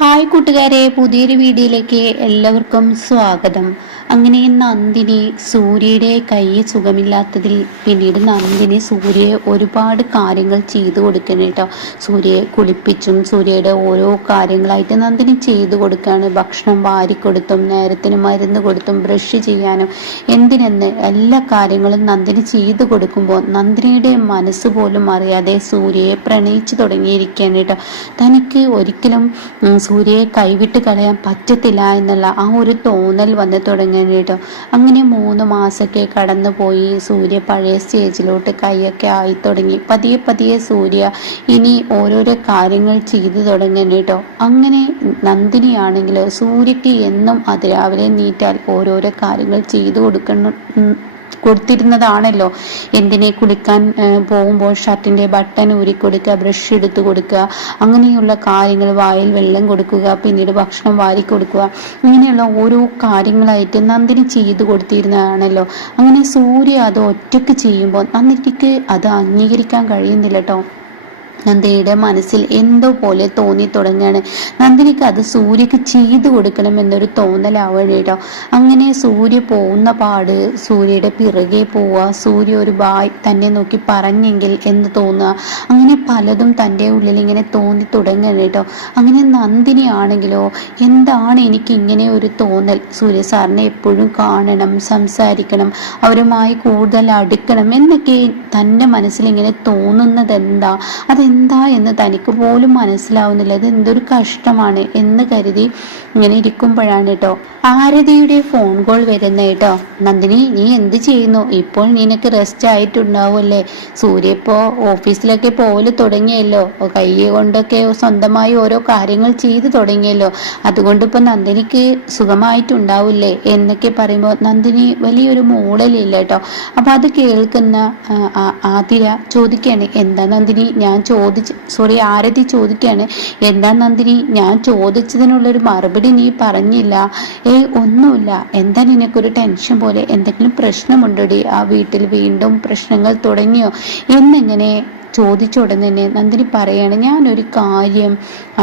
Hi കൂട്ടുകാരെ, പുതിയൊരു വീഡിയോയിലേക്ക് എല്ലാവർക്കും സ്വാഗതം. അങ്ങനെ നന്ദിനി സൂര്യയുടെ കൈ സുഖമില്ലാത്തതിൽ പിന്നീട് നന്ദിനി സൂര്യയെ ഒരുപാട് കാര്യങ്ങൾ ചെയ്തു കൊടുക്കണം കേട്ടോ. സൂര്യയെ കുളിപ്പിച്ചും സൂര്യയുടെ ഓരോ കാര്യങ്ങളായിട്ട് നന്ദിനി ചെയ്തു കൊടുക്കുകയാണ്. ഭക്ഷണം വാരിക്കൊടുത്തും നേരത്തിന് മരുന്ന് കൊടുത്തും ബ്രഷ് ചെയ്യാനും എന്തിനെന്ന് എല്ലാ കാര്യങ്ങളും നന്ദിനി ചെയ്തു കൊടുക്കുമ്പോൾ നന്ദിനിയുടെ മനസ്സ് പോലും അറിയാതെ സൂര്യയെ പ്രണയിച്ചു തുടങ്ങിയിരിക്കുകയാണ് കേട്ടോ. തനിക്ക് ഒരിക്കലും സൂര്യയെ കൈവിട്ട് കളയാൻ പറ്റത്തില്ല എന്നുള്ള ആ ഒരു തോന്നൽ വന്ന് തുടങ്ങാൻ കേട്ടോ. അങ്ങനെ 3 മാസമൊക്കെ കടന്നു പോയി. സൂര്യ പഴയ സ്റ്റേജിലോട്ട് കൈയൊക്കെ ആയി തുടങ്ങി. പതിയെ പതിയെ സൂര്യ ഇനി ഓരോരോ കാര്യങ്ങൾ ചെയ്തു തുടങ്ങാൻ കേട്ടോ. അങ്ങനെ നന്ദിനിയാണെങ്കിൽ സൂര്യക്ക് എന്നും അതിരാവിലെ നീറ്റാൽ ഓരോരോ കാര്യങ്ങൾ ചെയ്തു കൊടുത്തിരുന്നതാണല്ലോ. എന്തിനെ കുളിക്കാൻ പോകുമ്പോൾ ഷർട്ടിന്റെ ബട്ടൺ ഊരിക്കൊടുക്കുക, ബ്രഷ് എടുത്തു കൊടുക്കുക, അങ്ങനെയുള്ള കാര്യങ്ങൾ, വായിൽ വെള്ളം കൊടുക്കുക, പിന്നീട് ഭക്ഷണം വാരി കൊടുക്കുക, ഇങ്ങനെയുള്ള ഓരോ കാര്യങ്ങളായിട്ട് നന്ദിനി ചെയ്തു കൊടുത്തിരുന്നതാണല്ലോ. അങ്ങനെ സൂര്യ അത് ഒറ്റയ്ക്ക് ചെയ്യുമ്പോൾ നന്ദിനിക്ക് അത് അംഗീകരിക്കാൻ കഴിയുന്നില്ല കേട്ടോ. നന്ദിനിയുടെ മനസ്സിൽ എന്തോ പോലെ തോന്നി തുടങ്ങുകയാണ്. നന്ദിനിക്ക് അത് സൂര്യക്ക് ചെയ്തു കൊടുക്കണം എന്നൊരു തോന്നലാവുകയാണ് കേട്ടോ. അങ്ങനെ സൂര്യ പോകുന്ന പാട് സൂര്യയുടെ പിറകെ പോവുക, സൂര്യ ഒരു ബായ് തന്നെ നോക്കി പറഞ്ഞെങ്കിൽ എന്ന് തോന്നുക, അങ്ങനെ പലതും തൻ്റെ ഉള്ളിൽ ഇങ്ങനെ തോന്നി തുടങ്ങുകയാണ് കേട്ടോ. അങ്ങനെ നന്ദിനി ആണെങ്കിലോ, എന്താണ് എനിക്ക് ഇങ്ങനെ ഒരു തോന്നൽ, സൂര്യ സാറിനെ എപ്പോഴും കാണണം, സംസാരിക്കണം, അവരുമായി കൂടുതൽ അടുക്കണം എന്നൊക്കെ തൻ്റെ മനസ്സിൽ ഇങ്ങനെ തോന്നുന്നത് എന്താ എന്ന് തനിക്ക് പോലും മനസ്സിലാവുന്നില്ല. ഇത് എന്തൊരു കഷ്ടമാണ് എന്ന് കരുതി ഇങ്ങനെ ഇരിക്കുമ്പോഴാണ് കേട്ടോ ആരതിയുടെ ഫോൺ കോൾ വരുന്ന കേട്ടോ. നന്ദിനി, നീ എന്ത് ചെയ്യുന്നു? ഇപ്പോൾ നിനക്ക് റെസ്റ്റ് ആയിട്ടുണ്ടാവുമല്ലേ? സൂര്യ ഇപ്പോ ഓഫീസിലൊക്കെ പോവല് തുടങ്ങിയല്ലോ, കൈ കൊണ്ടൊക്കെ സ്വന്തമായി ഓരോ കാര്യങ്ങൾ ചെയ്തു തുടങ്ങിയല്ലോ, അതുകൊണ്ട് ഇപ്പൊ നന്ദിനിക്ക് സുഖമായിട്ടുണ്ടാവില്ലേ എന്നൊക്കെ പറയുമ്പോൾ നന്ദിനി വലിയൊരു മൂടലില്ല കേട്ടോ. അപ്പൊ അത് കേൾക്കുന്ന ആതിര ചോദിക്കുകയാണ്, എന്താ നന്ദിനി ഞാൻ ആരതി ചോദിക്കുകയാണ്, എന്താ നന്ദിനി ഞാൻ ചോദിച്ചതിനുള്ളൊരു മറുപടി നീ പറഞ്ഞില്ല? ഒന്നുമില്ല, എന്താ നിനക്കൊരു ടെൻഷൻ പോലെ, എന്തെങ്കിലും പ്രശ്നമുണ്ടോടി? ആ വീട്ടിൽ വീണ്ടും പ്രശ്നങ്ങൾ തുടങ്ങിയോ എന്നിങ്ങനെ ചോദിച്ച ഉടനെ തന്നെ നന്ദിനി പറയാണ്, ഞാനൊരു കാര്യം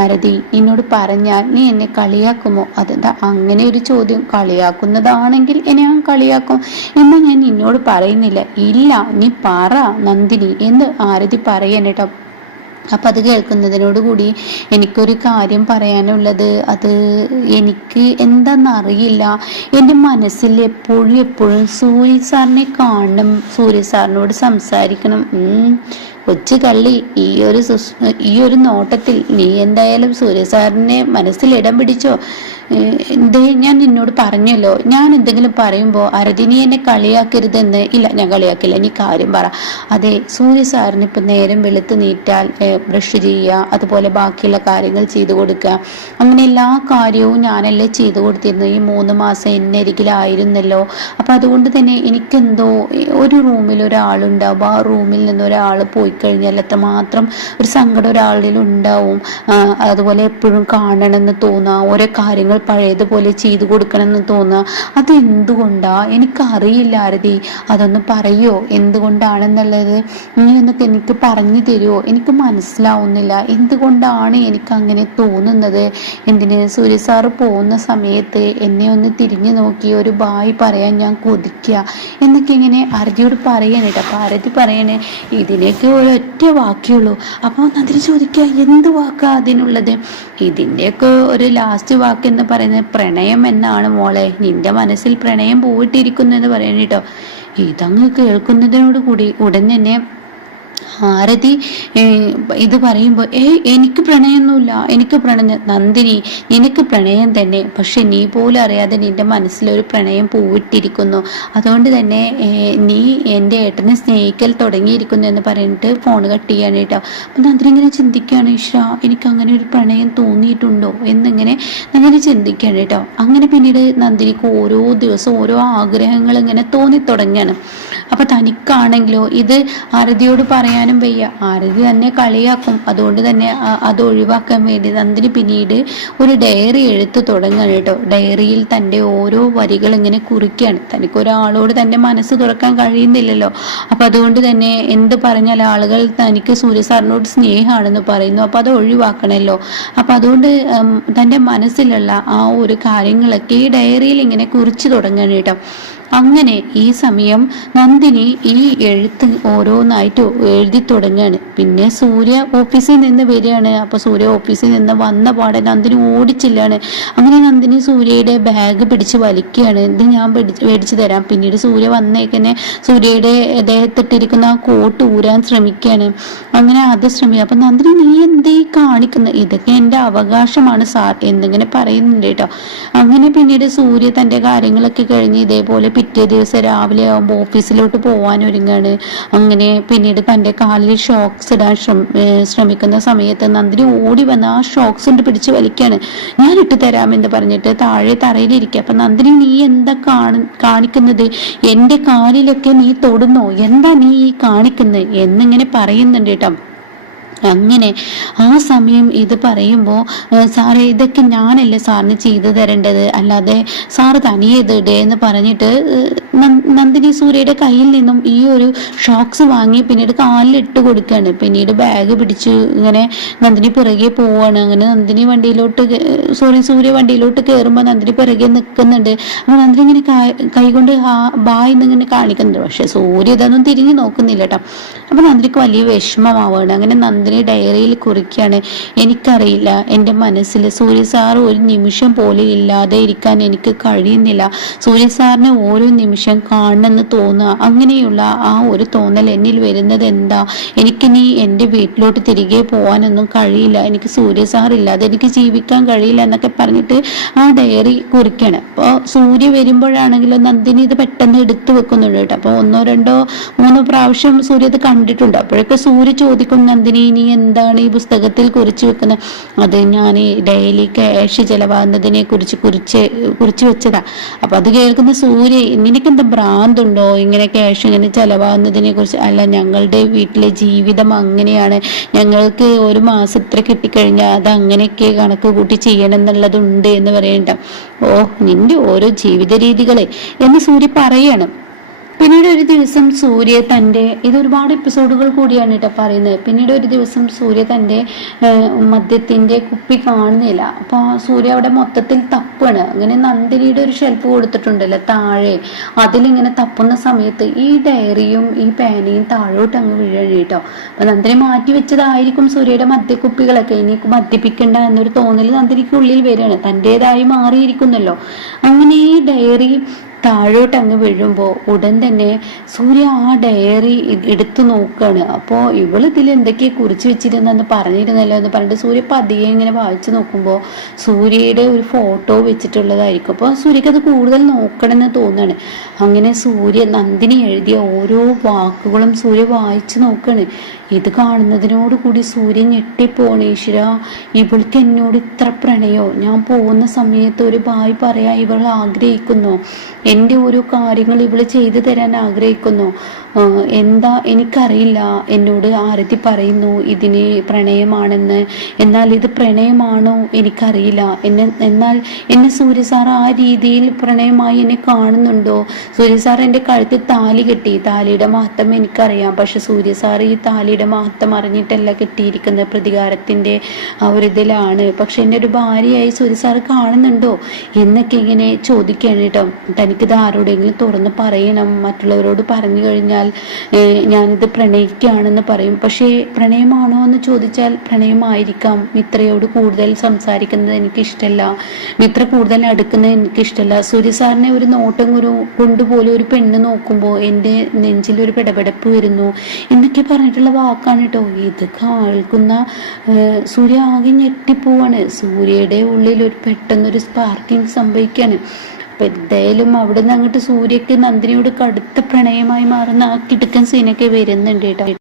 ആരതി എന്നോട് പറഞ്ഞാൽ നീ എന്നെ കളിയാക്കുമോ? അതെന്താ അങ്ങനെ ഒരു ചോദ്യം? കളിയാക്കുന്നതാണെങ്കിൽ എന്നെ ഞാൻ കളിയാക്കും, എന്നാ ഞാൻ നിന്നോട് പറയുന്നില്ല. ഇല്ല, നീ പറ നന്ദിനി എന്ന് ആരതി പറയാൻ കേട്ടോ. അപ്പം അത് കേൾക്കുന്നതിനോടുകൂടി എനിക്കൊരു കാര്യം പറയാനുള്ളത്, അത് എനിക്ക് എന്താണെന്നറിയില്ല, എൻ്റെ മനസ്സിൽ എപ്പോഴും സൂര്യ സാറിനെ കാണണം, സൂര്യ സാറിനോട് സംസാരിക്കണം. കൊച്ചു കള്ളി, ഈ ഒരു നോട്ടത്തിൽ നീ എന്തായാലും സൂര്യ സാറിനെ മനസ്സിൽ ഇടം പിടിച്ചോ? ഞാൻ നിന്നോട് പറഞ്ഞല്ലോ, ഞാൻ എന്തെങ്കിലും പറയുമ്പോൾ ആരതി നീ എന്നെ കളിയാക്കരുതെന്ന്. ഇല്ല, ഞാൻ കളിയാക്കില്ല, നീ കാര്യം പറ. അതെ, സൂര്യ സാറിന് ഇപ്പം നേരം വെളുത്ത് നീറ്റാൽ ബ്രഷ് ചെയ്യുക, അതുപോലെ ബാക്കിയുള്ള കാര്യങ്ങൾ ചെയ്തു കൊടുക്കുക, അങ്ങനെ എല്ലാ കാര്യവും ഞാനല്ലേ ചെയ്തു കൊടുത്തിരുന്നത്. ഈ 3 മാസം എന്നെ അരികിലായിരുന്നല്ലോ. അപ്പം അതുകൊണ്ട് തന്നെ എനിക്കെന്തോ ഒരു റൂമിൽ ഒരാളുണ്ടാവും, ആ റൂമിൽ നിന്ന് ഒരാൾ പോയി കഴിഞ്ഞാൽ എത്രമാത്രം ഒരു സങ്കടം ഒരാളിൽ ഉണ്ടാവും. അതുപോലെ എപ്പോഴും കാണണമെന്ന് തോന്നുക, ഓരോ കാര്യങ്ങൾ പഴയതുപോലെ ചെയ്തു കൊടുക്കണമെന്ന് തോന്നുക. അത് എന്തുകൊണ്ടാ എനിക്കറിയില്ല ആരതി, അതൊന്ന് പറയോ എന്തുകൊണ്ടാണെന്നുള്ളത്? എന്നൊക്കെ എനിക്ക് പറഞ്ഞു തരുമോ? എനിക്ക് മനസ്സിലാവുന്നില്ല എന്തുകൊണ്ടാണ് എനിക്ക് അങ്ങനെ തോന്നുന്നത്. എന്തിന് സൂര്യ സാറ് പോകുന്ന സമയത്ത് എന്നെ ഒന്ന് തിരിഞ്ഞു നോക്കി ഒരു ബായ് പറയാൻ ഞാൻ കൊതിക്കുക എന്നൊക്കെ ഇങ്ങനെ ആരതിയോട് പറയാനായിട്ട്. അപ്പൊ ആരതി പറയണേ, ഇതിനൊക്കെ ഒരൊറ്റ വാക്കുള്ളൂ. അപ്പോൾ നന്ദിനി ചോദിക്കുക, എന്ത് വാക്കാ അതിനുള്ളത്? ഇതിൻ്റെയൊക്കെ ഒരു ലാസ്റ്റ് വാക്ക് എന്ന് പറയുന്നത് പ്രണയം എന്നാണ് മോളെ. നിന്റെ മനസ്സിൽ പ്രണയം പോയിട്ടിരിക്കുന്നു എന്ന് പറയണ കേട്ടോ. ഇതങ്ങ് കേൾക്കുന്നതിനോട് കൂടി ഉടൻ തന്നെ ആരതി ഇത് പറയുമ്പോൾ, എനിക്ക് പ്രണയമൊന്നുമില്ല, എനിക്ക് പ്രണയം. നന്ദിനി, നിനക്ക് പ്രണയം തന്നെ, പക്ഷെ നീ പോലും അറിയാതെ നിന്റെ മനസ്സിലൊരു പ്രണയം പൂവിട്ടിരിക്കുന്നു. അതുകൊണ്ട് തന്നെ നീ എൻ്റെ ഏട്ടനെ സ്നേഹിക്കൽ തുടങ്ങിയിരിക്കുന്നു എന്ന് പറഞ്ഞിട്ട് ഫോൺ കട്ട് ചെയ്യാണ് കേട്ടോ. അപ്പം നന്ദിനി ഇങ്ങനെ ചിന്തിക്കുകയാണ്, ഈശ്വരാ എനിക്ക് അങ്ങനെ ഒരു പ്രണയം തോന്നിയിട്ടുണ്ടോ എന്നിങ്ങനെ അങ്ങനെ ചിന്തിക്കുകയാണ് കേട്ടോ. അങ്ങനെ പിന്നീട് നന്ദിനിക്ക് ഓരോ ദിവസം ഓരോ ആഗ്രഹങ്ങൾ ഇങ്ങനെ തോന്നി തുടങ്ങുകയാണ്. അപ്പം തനിക്കാണെങ്കിലോ ഇത് ആരതിയോട് പറയാൻ പറയാനും വയ്യ, ആരതി തന്നെ കളിയാക്കും. അതുകൊണ്ട് തന്നെ അത് ഒഴിവാക്കാൻ വേണ്ടി നന്ദിനി പിന്നീട് ഒരു ഡയറി എഴുത്ത് തുടങ്ങുകയാണ് കേട്ടോ. ഡയറിയിൽ തൻ്റെ ഓരോ വരികൾ ഇങ്ങനെ കുറിക്കുകയാണ്. തനിക്ക് ഒരാളോട് തൻ്റെ മനസ്സ് തുറക്കാൻ കഴിയുന്നില്ലല്ലോ. അപ്പം അതുകൊണ്ട് തന്നെ എന്ത് പറഞ്ഞാൽ ആളുകൾ തനിക്ക് സൂര്യ സാറിനോട് സ്നേഹമാണെന്ന് പറയുന്നു. അപ്പം അത് ഒഴിവാക്കണമല്ലോ. അപ്പം അതുകൊണ്ട് തൻ്റെ മനസ്സിലുള്ള ആ ഒരു കാര്യങ്ങളൊക്കെ ഈ ഡയറിയിൽ ഇങ്ങനെ കുറിച്ച് തുടങ്ങുകയാണ് കേട്ടോ. അങ്ങനെ ഈ സമയം നന്ദിനി ഈ എഴുത്ത് ഓരോന്നായിട്ട് എഴുതി തുടങ്ങുകയാണ്. പിന്നെ സൂര്യ ഓഫീസിൽ നിന്ന് വരികയാണ്. അപ്പൊ സൂര്യ ഓഫീസിൽ നിന്ന് വന്ന പാടെ നന്ദിനി ഓടിച്ചില്ലാണ്. അങ്ങനെ നന്ദിനി സൂര്യയുടെ ബാഗ് പിടിച്ച് വലിക്കുകയാണ്. ഇത് ഞാൻ മേടിച്ചു തരാം. പിന്നീട് സൂര്യ വന്നേക്കന്നെ സൂര്യയുടെ ദേഹത്തിട്ടിരിക്കുന്ന ആ കോട്ട് ഊരാൻ ശ്രമിക്കുകയാണ്. അങ്ങനെ അത് ശ്രമിക്കുക. അപ്പൊ നന്ദിനി, നീ എന്തേ കാണിക്കുന്നത്? ഇതൊക്കെ എൻ്റെ അവകാശമാണ് സാർ എന്നിങ്ങനെ പറയുന്നുണ്ട് കേട്ടോ. അങ്ങനെ പിന്നീട് സൂര്യ തൻ്റെ കാര്യങ്ങളൊക്കെ കഴിഞ്ഞ് ഇതേപോലെ പിറ്റേ ദിവസം രാവിലെ ആകുമ്പോൾ ഓഫീസിലോട്ട് പോകാൻ ഒരുങ്ങാണ്. അങ്ങനെ പിന്നീട് തൻ്റെ കാലിൽ ഷോക്സ് ഇടാൻ ശ്രമിക്കുന്ന സമയത്ത് നന്ദിനി ഓടി വന്ന് ആ ഷോക്സ് കൊണ്ട് പിടിച്ച് വലിക്കാണ്. ഞാൻ ഇട്ട് തരാമെന്ന് പറഞ്ഞിട്ട് താഴെ തറയിലിരിക്കുക. അപ്പൊ നന്ദിനി, നീ എന്താ കാണിക്കുന്നത്? എൻ്റെ കാലിലൊക്കെ നീ തൊടുന്നോ? എന്താ നീ ഈ കാണിക്കുന്നത് എന്നിങ്ങനെ പറയുന്നുണ്ട് കേട്ടോ. അങ്ങനെ ആ സമയം ഇത് പറയുമ്പോൾ, സാറേ ഇതൊക്കെ ഞാനല്ലേ സാറിന് ചെയ്തു തരേണ്ടത്, അല്ലാതെ സാറ് തനിയെ ഇതിടേ എന്ന് പറഞ്ഞിട്ട് നന്ദിനി സൂര്യയുടെ കയ്യിൽ നിന്നും ഈ ഒരു ഷോക്സ് വാങ്ങി പിന്നീട് കാലിലിട്ട് കൊടുക്കുകയാണ്. പിന്നീട് ബാഗ് പിടിച്ച് ഇങ്ങനെ നന്ദിനി പിറകെ പോവാണ്. അങ്ങനെ നന്ദിനി സൂര്യ വണ്ടിയിലോട്ട് കയറുമ്പോൾ നന്ദിനി പിറകെ നിൽക്കുന്നുണ്ട്. അപ്പൊ നന്ദിനി ഇങ്ങനെ കൈകൊണ്ട് ബായ് എന്നിങ്ങനെ കാണിക്കുന്നുണ്ട്. പക്ഷെ സൂര്യ ഇതൊന്നും തിരിഞ്ഞു നോക്കുന്നില്ല കേട്ടോ. അപ്പൊ നന്ദിനിക്ക് വലിയ വിഷമമാവാണ്. അങ്ങനെ നന്ദിനി ഡയറിയിൽ കുറിക്കുകയാണ്, എനിക്കറിയില്ല, എൻ്റെ മനസ്സിൽ സൂര്യ സാർ ഒരു നിമിഷം പോലും ഇല്ലാതെ ഇരിക്കാൻ എനിക്ക് കഴിയുന്നില്ല. സൂര്യ സാറിനെ ഓരോ നിമിഷം കാണണമെന്ന് തോന്നുക, അങ്ങനെയുള്ള ആ ഒരു തോന്നൽ എന്നിൽ വരുന്നത് എന്താ? എനിക്കിനി എൻ്റെ വീട്ടിലോട്ട് തിരികെ പോകാനൊന്നും കഴിയില്ല, എനിക്ക് സൂര്യ സാർ ഇല്ലാതെ എനിക്ക് ജീവിക്കാൻ കഴിയില്ല എന്നൊക്കെ പറഞ്ഞിട്ട് ആ ഡയറി കുറിക്കുകയാണ്. അപ്പോൾ സൂര്യ വരുമ്പോഴാണെങ്കിലും നന്ദിനി ഇത് പെട്ടെന്ന് എടുത്തു വെക്കുന്നുണ്ട് കേട്ടോ. അപ്പോൾ 1, 2, 3 പ്രാവശ്യം സൂര്യ ഇത് കണ്ടിട്ടുണ്ട്. അപ്പോഴൊക്കെ സൂര്യ ചോദിക്കും, നന്ദിനി നീ എന്താണ് ഈ പുസ്തകത്തിൽ കുറിച്ച് വെക്കുന്നത്? അത് ഞാൻ ഡെയിലി ക്യാഷ് ചെലവാകുന്നതിനെ കുറിച്ച് വെച്ചതാ. അപ്പൊ അത് കേൾക്കുന്ന സൂര്യ, നിനക്ക് എന്താ ഭ്രാന്തുണ്ടോ ഇങ്ങനെ ക്യാഷ് ഇങ്ങനെ ചെലവാകുന്നതിനെ കുറിച്ച്? അല്ല, ഞങ്ങളുടെ വീട്ടിലെ ജീവിതം അങ്ങനെയാണ്, ഞങ്ങൾക്ക് ഒരു മാസം ഇത്ര കിട്ടിക്കഴിഞ്ഞാൽ അത് അങ്ങനെയൊക്കെ കണക്ക് കൂട്ടി ചെയ്യണം എന്നുള്ളതുണ്ട് എന്ന് പറയണ്ട. ഓ, നിന്റെ ഓരോ ജീവിത രീതികളെ എന്ന് സൂര്യ പറയണം. പിന്നീട് ഒരു ദിവസം സൂര്യ ഇത് ഒരുപാട് എപ്പിസോഡുകൾ കൂടിയാണ് കേട്ടോ പറയുന്നത്. പിന്നീട് ഒരു ദിവസം സൂര്യ തൻ്റെ മദ്യത്തിൻ്റെ കുപ്പി കാണുന്നില്ല. അപ്പോൾ സൂര്യ അവിടെ മൊത്തത്തിൽ തപ്പാണ്. അങ്ങനെ നന്ദിനിയുടെ ഒരു ഷെൽഫ് കൊടുത്തിട്ടുണ്ടല്ലോ താഴെ, അതിലിങ്ങനെ തപ്പുന്ന സമയത്ത് ഈ ഡയറിയും ഈ പേനയും താഴോട്ട് അങ്ങ് വീഴണം കേട്ടോ. അപ്പൊ നന്ദിനി മാറ്റി വെച്ചതായിരിക്കും സൂര്യയുടെ മദ്യക്കുപ്പികളൊക്കെ. ഇനി മദ്യപിക്കണ്ട എന്നൊരു തോന്നൽ നന്ദിനിക്ക് ഉള്ളിൽ വരികയാണ്. തൻ്റെതായി മാറിയിരിക്കുന്നല്ലോ. അങ്ങനെ ഈ ഡയറി താഴോട്ട് അങ്ങ് വീഴുമ്പോൾ ഉടൻ തന്നെ സൂര്യ ആ ഡയറി എടുത്തു നോക്കുകയാണ്. അപ്പോൾ ഇതിൽ എന്തൊക്കെയാ കുറിച്ച് വെച്ചിരുന്നെന്ന് പറഞ്ഞിരുന്നല്ലോ എന്ന് പറഞ്ഞിട്ട് സൂര്യ പതിയെ ഇങ്ങനെ വായിച്ചു നോക്കുമ്പോൾ സൂര്യയുടെ ഒരു ഫോട്ടോ വെച്ചിട്ടുള്ളതായിരിക്കും. അപ്പോൾ സൂര്യക്ക് അത് കൂടുതൽ നോക്കണമെന്ന് തോന്നുകയാണ്. അങ്ങനെ സൂര്യ നന്ദിനി എഴുതിയ ഓരോ വാക്കുകളും സൂര്യ വായിച്ചു നോക്കുകയാണ്. ഇത് കാണുന്നതിനോട് കൂടി സൂര്യ ഞെട്ടിപ്പോണ്. ഈശ്വര, ഇവൾക്ക് എന്നോട് ഇത്ര പ്രണയോ? ഞാൻ പോകുന്ന സമയത്ത് ഒരു ബായ് പറയാൻ ഇവൾ ആഗ്രഹിക്കുന്നു, എൻ്റെ ഓരോ കാര്യങ്ങൾ ഇവള് ചെയ്തു തരാൻ ആഗ്രഹിക്കുന്നു. എന്താ എനിക്കറിയില്ല. എന്നോട് ആരതി പറയുന്നു ഇതിന് പ്രണയമാണെന്ന്. എന്നാൽ ഇത് പ്രണയമാണോ എനിക്കറിയില്ല. എന്നാൽ എന്നെ സൂര്യ സാർ ആ രീതിയിൽ പ്രണയമായി എന്നെ കാണുന്നുണ്ടോ? സൂര്യ സാർ എൻ്റെ കഴുത്തിൽ താലി കെട്ടി, താലിയുടെ മഹത്വം എനിക്കറിയാം. പക്ഷെ സൂര്യ സാർ ഈ താലിയുടെ മഹത്വം അറിഞ്ഞിട്ടല്ല കെട്ടിയിരിക്കുന്നത്, പ്രതികാരത്തിൻ്റെ ആ ഒരു ഇതിലാണ്. പക്ഷെ എൻ്റെ ഒരു ഭാര്യയായി സൂര്യ സാർ കാണുന്നുണ്ടോ എന്നൊക്കെ ഇങ്ങനെ ചോദിക്കുകയാണ് കേട്ടോ. തനിക്കിത് ആരോടെങ്കിലും തുറന്ന് പറയണം, മറ്റുള്ളവരോട് പറഞ്ഞു കഴിഞ്ഞാൽ ഞാനിത് പ്രണയിക്കുകയാണെന്ന് പറയും. പക്ഷേ പ്രണയമാണോ എന്ന് ചോദിച്ചാൽ പ്രണയമായിരിക്കാം. മിത്രയോട് കൂടുതൽ സംസാരിക്കുന്നത് എനിക്കിഷ്ടമല്ല, മിത്ര കൂടുതൽ അടുക്കുന്നത് എനിക്കിഷ്ടമല്ല. സൂര്യ സാറിനെ ഒരു നോട്ടം കൊണ്ടുപോലും ഒരു പെണ്ണ് നോക്കുമ്പോൾ എൻ്റെ നെഞ്ചിലൊരു പിടപെടപ്പ് വരുന്നു എന്നൊക്കെ പറഞ്ഞിട്ടുള്ള വാക്കാണ് കേട്ടോ. ഇത് കേൾക്കുന്ന സൂര്യ ആകെ ഞെട്ടിപ്പോവാണ്. സൂര്യയുടെ ഉള്ളിൽ പെട്ടെന്നൊരു സ്പാർക്കിങ് സംഭവിക്കുകയാണ്. അപ്പൊ എന്തായാലും അവിടെ നിന്ന് അങ്ങോട്ട് സൂര്യക്ക് നന്ദിനിയോട് കടുത്ത പ്രണയമായി മാറുന്ന ആ കിടുക്കൻ സീനൊക്കെ വരുന്നുണ്ട് കേട്ടോ.